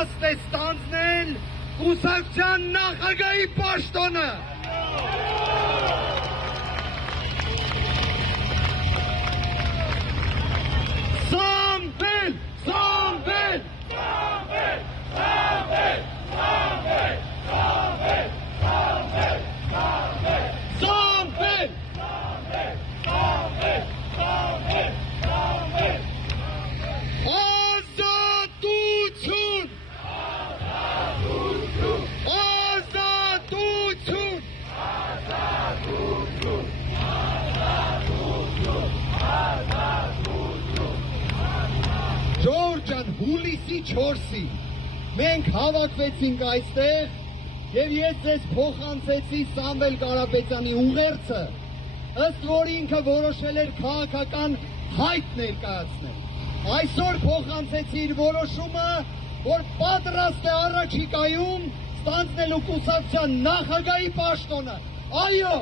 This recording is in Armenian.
պատրաստ է ստանձնել կուսակցության նախագահի պաշտոնը։ Սամվել, սամվել, սամվել, սամվել, սամվել, սամվել, սամվել, սամվել, սամվել, սամվել, սամվել, սամվել, ազատություն, ազատություն, ազատություն, ազատություն, ազատություն։ Ժողովուրդ ջան, հուլիսի 4-ին մենք հավաքվեցինք այստեղ եւ ես ձեզ փոխանցեցի Սամվել Կարապետյանի ուղերձը, ըստ որի ինքը որոշել էր քաղաքական հայտ ներկայացնել։ Այսօր փոխանցեցի իր որոշումը, որ պատրաստ է առաջիկայում ստանձնելու կուսակցության նախագահի պաշտոնը։ Այո,